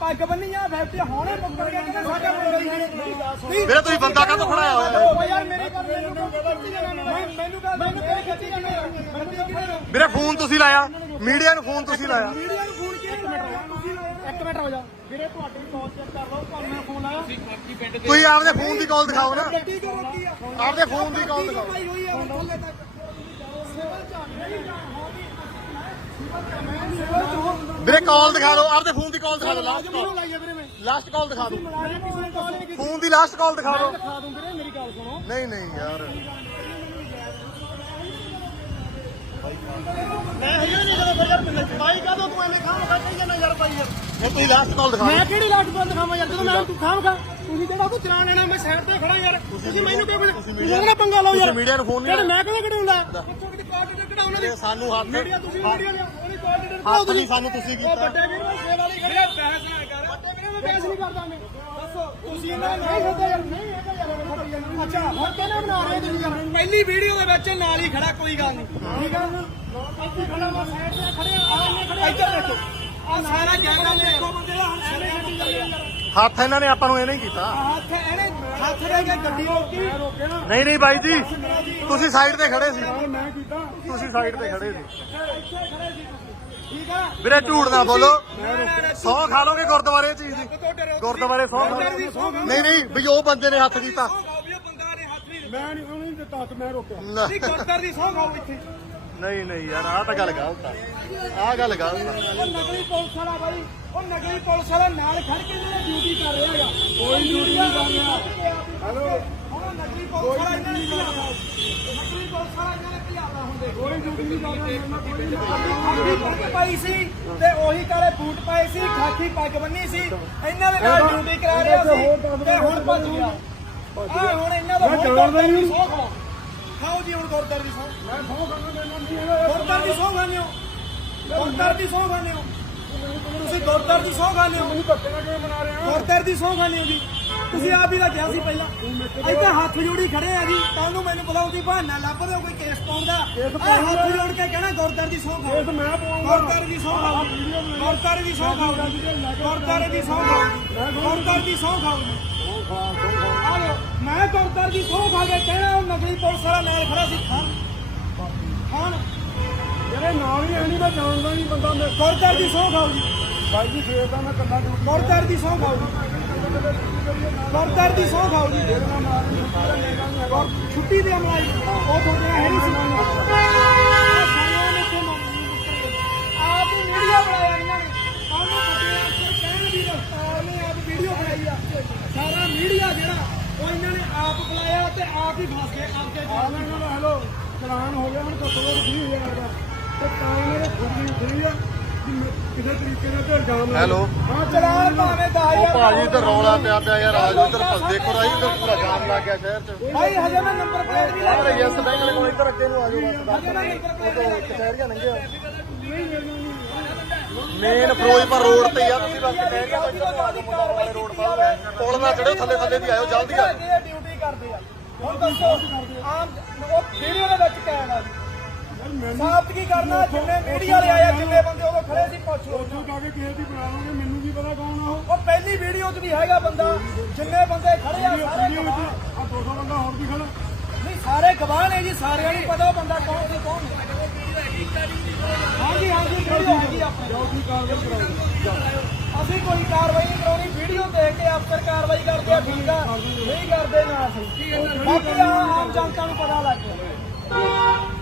ਪੱਗ ਬੰਨੀ ਆ ਫੈਕਟਰੀ ਹੁਣੇ ਮੁੱਕਰ ਗਿਆ ਕਹਿੰਦਾ ਸਾਡਾ ਮੁੰਡਾ ਹੀ ਨਹੀਂ। ਵੀਰੇ ਤੁਸੀਂ ਬੰਦਾ ਕਾਹਤੋਂ ਖੜਾਇਆ ਹੋਇਆ? ਯਾਰ ਮੇਰੀ ਗੱਲ ਮੈਨੂੰ ਜਾਣਾ ਮੈਨੂੰ ਮੈਨੂੰ ਕਿਹੜੀ ਜਾਣਾ ਖਿੱਚੀ ਜਾਣਾ ਵੀਰੇ ਫੋਨ ਤੁਸੀਂ ਲਾਇਆ। ਮੀਡੀਆ ਨੂੰ ਫੋਨ ਤੁਸੀਂ ਲਾਇਆ। ਮੀਡੀਆ ਨੂੰ ਫੋਨ ਕਿਹਨੇ ਲਾਇਆ? ਇੱਕ ਮਿੰਟ ਹੋ ਜਾ। ਵੀਰੇ ਤੁਹਾਡੀ ਕਾਲ ਚੈੱਕ ਕਰ ਲਓ ਤੁਹਾਨੂੰ ਮੈਂ ਫੋਨ ਲਾਇਆ। ਤੁਸੀਂ ਆਪਦੇ ਫੋਨ ਦੀ ਕਾਲ ਦਿਖਾਓ ਨਾ। ਆਪਦੇ ਫੋਨ ਦੀ ਕਾਲ ਦਿਖਾਓ। ਭਾਈ ਹੋਈ ਆ ਹੁਣ ਥੱਲੇ ਤੱਕ। ਸਿਵਲ ਨਹੀਂ ਵੀਰੇ ਕਾਲ ਦਿਖਾ ਦਿਓ ਆਪਦੇ ਫੋਨ ਦੀ ਕਾਲ ਦਿਖਾ ਦਿਓ ਲਾਸਟ ਕਾਲ ਲਾਈਆ ਵੀਰੇ ਮੈਂ। ਲਾਸਟ ਕਾਲ ਦਿਖਾ ਦਿਓ। ਮੁਲਾਜ਼ਮ ਕਿਸੇ ਨੇ ਕਾਲ ਨਹੀਂ ਕੀਤੀ। ਫੋਨ ਦੀ ਲਾਸਟ ਕਾਲ ਦਿਖਾ ਦਿਓ। ਦਿਖਾ ਦੂੰ ਵੀਰੇ ਮੇਰੀ ਗੱਲ ਸੁਣੋ। ਨਹੀਂ ਨਹੀਂ ਯਾਰ। ਮੈਂ ਹੈਗਾ ਨਹੀਂ ਜਦੋਂ ਯਾਰ ਬਾਈ ਕਾਹਦੋਂ ਤੂੰ ਐਵੇਂ ਖਾਮ ਖਾ ਕਹੀ ਜਾਂਦਾ ਯਾਰ ਬਾਈ ਯਾਰ ਇਹ ਤੁਸੀਂ ਲਾਸਟ ਕਾਲ ਦਿਖਾ ਮੈਂ ਕਿਹੜੀ ਲਾਟ ਬੰਦ ਖਾਵਾਂ ਯਾਰ? ਜਦੋਂ ਮੈਂ ਤੂੰ ਖਾਮ ਖਾ ਤੁਸੀਂ ਜਿਹੜਾ ਕੋ ਚਲਾਣ ਲੈਣਾ ਮੈਂ ਸਾਈਡ ਤੇ ਖੜਾ ਯਾਰ। ਤੁਸੀਂ ਮੈਨੂੰ ਕਿਉਂ ਤੁਸੀਂ ਕਿਹੜਾ ਪੰਗਾ ਲਾਓ ਯਾਰ। media ਨੂੰ phone ਨਹੀਂ ਮੈਂ ਕਿਉਂ ਕਢਾਉਂਦਾ? ਕਾਲ ਸਾਨੂੰ ਹੱਥ ਮੀਡੀਆ ਤੁਸੀਂ ਮੀਡੀਆ ਲਿਆ ਹੱਥ ਸਾਨੂੰ ਤੁਸੀਂ ਉਹ ਕੀਤਾ। ਵੱਡੇ ਵੀਰ ਮੈਂ ਸੇਵਾ ਵਾਲੀ ਖੜੀ ਆ ਬਹਿਸ ਨਾ ਕਰ। ਵੱਡੇ ਵੀਰ ਮੈਂ ਬਹਿਸ ਨਹੀਂ ਕਰਦਾ ਮੈਂ। ਦੱਸੋ ਤੁਸੀਂ ਇਹਨਾਂ ਨਹੀਂ ਹੁੰਦਾ ਯਾਰ। ਨਹੀਂ ਹੈਗਾ ਯਾਰ ਅੱਛਾ ਹੁਣ ਕਿਹਨੇ ਬਣਾ ਰਹੇ ਤੁਸੀਂ ਯਾਰ? ਪਹਿਲੀ ਵੀਡੀਓ ਦੇ ਵਿੱਚ ਨਾਲ ਹੀ ਖੜਾ ਕੋਈ ਗੱਲ ਨਹੀਂ। ਠੀਕ ਆ। ਇੱਥੇ ਖੜਾ ਮੈਂ ਸਾਈਡ ਤੇ ਖੜੇ ਆ ਆਹ ਖੜੇ ਇੱਧਰ ਦੇਖੋ। ਆ ਸਾਰਾ ਕੈਮਰਾ ਦੇਖੋ ਬੰਦੇ ਦਾ ਹੁਣ ਸਾਰੇ ਚੱਲੀ ਆ। ਹੱਥ ਇਹਨਾਂ ਨੇ ਆਪਾਂ ਨੂੰ ਇਹ ਨਹੀਂ ਕੀਤਾ। ਹੱਥ ਇਹਨੇ ਹੱਥ ਦੇ ਕੇ ਗੱਡੀ ਰੋਕੀ। ਨਹੀਂ ਨਹੀਂ ਬਾਈ ਜੀ ਤੁਸੀਂ ਸਾਈਡ ਤੇ ਖੜੇ ਸੀ। ਮੈਂ ਕੀਤਾ। ਤੁਸੀਂ ਸਾਈਡ ਤੇ ਖੜੇ ਸੀ। ਇੱਥੇ ਖੜੇ ਸੀ। ਤੁਸੀਂ ਠੀਕ ਆ? ਵੀਰੇ ਝੂਠ ਨਾ ਬੋਲੋ। ਸੌ ਖਾ ਲੋਗੇ ਗੁਰਦੁਆਰੇ ਚੀਜ਼ ਦੀ? ਗੁਰਦੁਆਰੇ ਸੌ। ਨਹੀਂ ਨਹੀਂ ਵੀ ਉਹ ਬੰਦੇ ਨੇ ਹੱਥ ਕੀਤਾ। ਮੈਂ ਨਹੀਂ ਉਹਨੂੰ ਦਿੱਤਾ ਹੱਥ ਮੈਂ ਰੋਕਿਆ। ਲੈ। ਨਹੀਂ ਗੁਰਦਰ ਦੀ ਸੌਂ ਖਾਓ ਇੱਥੇ। ਨਹੀਂ ਨਹੀਂ ਯਾਰ ਆਹ ਤਾਂ ਗੱਲ ਗਲਤ ਆ। ਆਹ ਗੱਲ ਗਲਤ ਆ। ਉਹ ਨਕਲੀ ਪੁਲਿਸ ਵਾਲਾ ਬਾਈ ਉਹ ਨਕਲੀ ਪੁਲਿਸ ਵਾਲਾ ਨਾਲ ਖੜ ਕੇ ਜਿਹੜਾ ਡਿਊਟੀ ਕਰ ਰਿਹਾ ਹੈਗਾ। ਕੋਈ ਡਿਊਟੀ ਨਹੀਂ ਕਰ ਰਿਹਾ ਹੈਲੋ ਉਹ ਨਕਲੀ ਪੁਲਿਸ ਵਾਲਾ ਇਹਨਾਂ ਨੇ ਭਜਾਉਂਦਾ ਨਕਲੀ ਪੁਲਿਸ ਵਾਲਾ ਇਹਨਾਂ ਨੇ ਭਜਾਉਂਦਾ ਨਹੀਂ ਰਿਹਾ ਨਹੀਂ ਪੱਗ ਪਾਈ ਸੀ ਤੇ ਉਹੀ ਕਾਲੇ ਬੂਟ ਪਾਏ ਸੀ ਖਾਕੀ ਪੱਗ ਬੰਨੀ ਸੀ ਇਹਨਾਂ ਦੇ ਨਾਲ ਡਿਊਟੀ ਕਰਾ ਰਿਹਾ ਸੀ ਤੇ ਹੁਣ ਭੱਜ ਆ ਹੁਣ ਇਹਨਾਂ ਦਾ ਹੋਰ ਗੁਰਦਰ ਦੀ ਸੌਂ ਖਾਓ। ਜੀ ਹੁਣ ਗੁਰਦਰ ਦੀ ਸੌਂ ਮੈਂ ਸੌਂ ਖਾਣਾ ਨਹੀਂ ਗੁਰਦਰ ਦੀ ਸੌਂ ਖਾਣੇ ਹੋ। ਗੁਰਦਰ ਦੀ ਸੌਂ ਖਾਣੇ ਹੋ। ਤੁਸੀਂ ਗੁਰਦਰ ਦੀ ਸੌਂ ਖਾਣੇ ਹੋ। ਗੁਰਦਰ ਦੀ ਸੌਂ ਖਾਣੇ ਹੋ ਜੀ। ਤੁਸੀਂ ਆਪ ਹੀ ਰੱਖਿਆ ਸੀ ਪਹਿਲਾਂ ਇੱਥੇ ਹੱਥ ਜੋੜੀ ਖੜੇ ਆ ਜੀ ਤੁਹਾਨੂੰ ਮੈਨੂੰ ਬੁਲਾਉਂਦੀ ਬਹਾਨਾ ਲੱਭਦੇ ਹੋ ਕੋਈ ਕੇਸ ਪਾਉਂਦਾ ਆਹ ਹੱਥ ਜੋੜ ਕੇ ਕਹਿਣਾ ਗੁਰਦਰ ਦੀ ਸੌਂ ਖਾਓ। ਮੈਂ ਪਾਉਂਗਾ ਗੁਰਦਰ ਦੀ ਸੌਂ ਖਾਓ। ਗੁਰਦਰ ਦੀ ਸੌਂ ਖਾਓ ਗੁਰਦਰ ਦੀ ਸੌਂ ਖਾਓ ਗੁਰਦਰ ਦੀ ਸੌਂ ਖਾਓ ਮੈਂ ਗੁਰਦਰ ਦੀ ਸੌਂ ਖਾ ਕੇ ਕਹਿਣਾ ਉਹ ਨਕਲੀ ਪੁਲਿਸ ਵਾਲਾ ਨਾਲ ਖੜਾ ਸੀ ਖਾਨ ਖਾਨ ਜਿਹੜੇ ਨਾਲ ਹੀ ਐਣੀ ਮੈਂ ਜਾਣਦਾ ਨਹੀਂ ਬੰਦਾ ਮੈਂ ਗੁਰਦਰ ਦੀ ਸੌਂ ਖਾਓ ਜੀ। ਬਾਈ ਜੀ ਫੇਰ ਤਾਂ ਮੈਂ ਕੱਲਾ ਡਿਊਟੀ ਗੁਰਦਰ ਦੀ ਸੌਂ ਖਾਓ ਜੀ। ਗੁਰਦਰ ਦੀ ਸੌਂ ਖਾਓ ਜੀ। ਗੁਰ- ਛੁੱਟੀ ਦੇ ਅਮਲਾਈ ਉਹ ਤੁਹਾਡੇ ਨਾਲ ਹੈ ਨਹੀਂ ਸੀ। ਆਪ ਹੀ ਵੀਡੀਓ ਬਣਾਇਆ ਇਹਨਾਂ ਨੇ। ਉਹਨੂੰ ਪੱਟਿਆ ਅਫਸਰ ਕਹਿਣ ਦੀ ਰਸਤਾ ਨੇ ਆਪ ਵੀਡੀਓ ਬਣਾਈ ਆ। ਸਾਰਾ ਮੀਡੀਆ ਜਿਹੜਾ ਉਹ ਇਹਨਾਂ ਨੇ ਆਪ ਬੁਲਾਇਆ ਤੇ ਆਪ ਹੀ ਫਸ ਗਏ ਆਪਦੇ ਆ ਮੈਂ ਇਹਨਾਂ ਦਾ ਹੈਲੋ। ਚਲਾਨ ਹੋ ਗਿਆ ਹੁਣ ਘੱਟੋ ਘੱਟ 20000 ਦਾ। ਤੇ ਤਾਂ ਮੇਰੇ ਖੁਦ ਖੁਦੀ ਆ। ਕਿ ਮੈਂ ਕਿਸੇ ਤਰੀਕੇ ਨਾਲ ਤੇ ਇਲਜ਼ਾਮ ਲਾ ਹੈਲੋ। ਹਾਂ ਚਲਾਨ ਭਾਵੇਂ 10000 ਉਹ ਭਾਜੀ ਤੇ ਰੌਲਾ ਪਿਆ ਪਿਆ ਯਾਰ ਆਜੋ ਇੱਧਰ ਭੱਜ ਦੇਖੋ ਰਾਈ ਇੱਧਰ ਪੂਰਾ ਜਾਮ ਲੱਗ ਗਿਆ ਸ਼ਹਿਰ ਚ। ਭਾਈ ਹਜੇ ਮੈਂ ਨੰਬਰ ਪਲੇਟ ਵੀ ਲਾ ਅਰੇ ਯੈਸ ਬੈਂਕ ਵਾਲੇ ਕੋਲ ਇੱਧਰ ਅੱਗੇ ਨੂੰ ਆਜੋ ਬਸ ਹਜੇ ਮੈਂ ਨੰਬਰ ਪਲੇਟ ਵੀ ਲਾ ਕਚਹਿਰੀਆਂ ਲੰਘਿਆ ਮੇਨ ਫਿਰੋਜ਼ਪੁਰ ਰੋਡ ਤੇ ਆ ਤੁਸੀਂ ਬਸ ਕਚਹਿਰੀਆਂ ਤੋਂ ਇੱਧਰ ਆਜੋ ਮੁੰਡਾ ਵਾਲੇ ਰੋਡ ਪਾਸ। ਪੁਲ ਨਾ ਚੜਿਓ ਥੱਲੇ ਥੱਲੇ ਦੀ ਆਇਓ ਜਲਦੀ ਆ। ਡਿਊਟੀ ਕਰਦੇ ਆ। ਹੁਣ ਦੱਸੋ ਆਮ ਉਹ ਵੀਡੀਓ ਦੇ ਵਿੱਚ ਕਹਿਣ ਸਾਫ਼ ਕੀ ਕਰਨਾ ਜਿੰਨੇ ਮੀਡੀਆ ਵਾਲੇ ਆਏ ਆ, ਜਿੰਨੇ ਬੰਦੇ ਉਦੋਂ ਖੜੇ ਸੀ ਪੁੱਛ ਲਓ। ਉੱਥੋਂ ਜਾ ਕੇ ਕਿਸੇ ਦੀ ਬਣਾ ਲਾਂਗੇ ਮੈਨੂੰ ਕੀ ਪਤਾ ਕੌਣ ਆ ਉਹ। ਉਹ ਪਹਿਲੀ ਵੀਡੀਓ 'ਚ ਵੀ ਹੈਗਾ ਬੰਦਾ ਜਿੰਨੇ ਬੰਦੇ ਖੜੇ ਆ ਸਾਰੇ ਵੀਡੀਓ ਗਵਾਹ। ਵਿੱਚ ਆ 200 ਬੰਦਾ ਹੋਰ ਵੀ ਖੜਾ। ਨਹੀਂ ਸਾਰੇ ਗਵਾਹ ਨੇ ਜੀ ਸਾਰਿਆਂ ਨੂੰ ਪਤਾ ਉਹ ਬੰਦਾ ਕੌਣ ਸੀ ਕੌਣ ਹਾਂਜੀ ਹਾਂਜੀ ਵੀਡੀਓ ਹੈਗੀ ਆਪਣੀ। ਜੋ ਕੀ ਕਾਰਵਾਈ ਕਰਾਓ ਅਸੀਂ ਕੋਈ ਕਾਰਵਾਈ ਨਹੀਂ ਕਰਾਉਣੀ ਵੀਡੀਓ ਦੇਖ ਕੇ ਅਫਸਰ ਕਾਰਵਾਈ ਕਰਦੇ ਆ ਠੀਕ ਆ? ਨਹੀਂ ਕਰਦੇ ਨਾ ਅਸੀਂ। ਬਾਕੀ ਆਮ ਜਨਤਾ ਨੂੰ ਪਤਾ ਲੱਗ ਗਿਆ।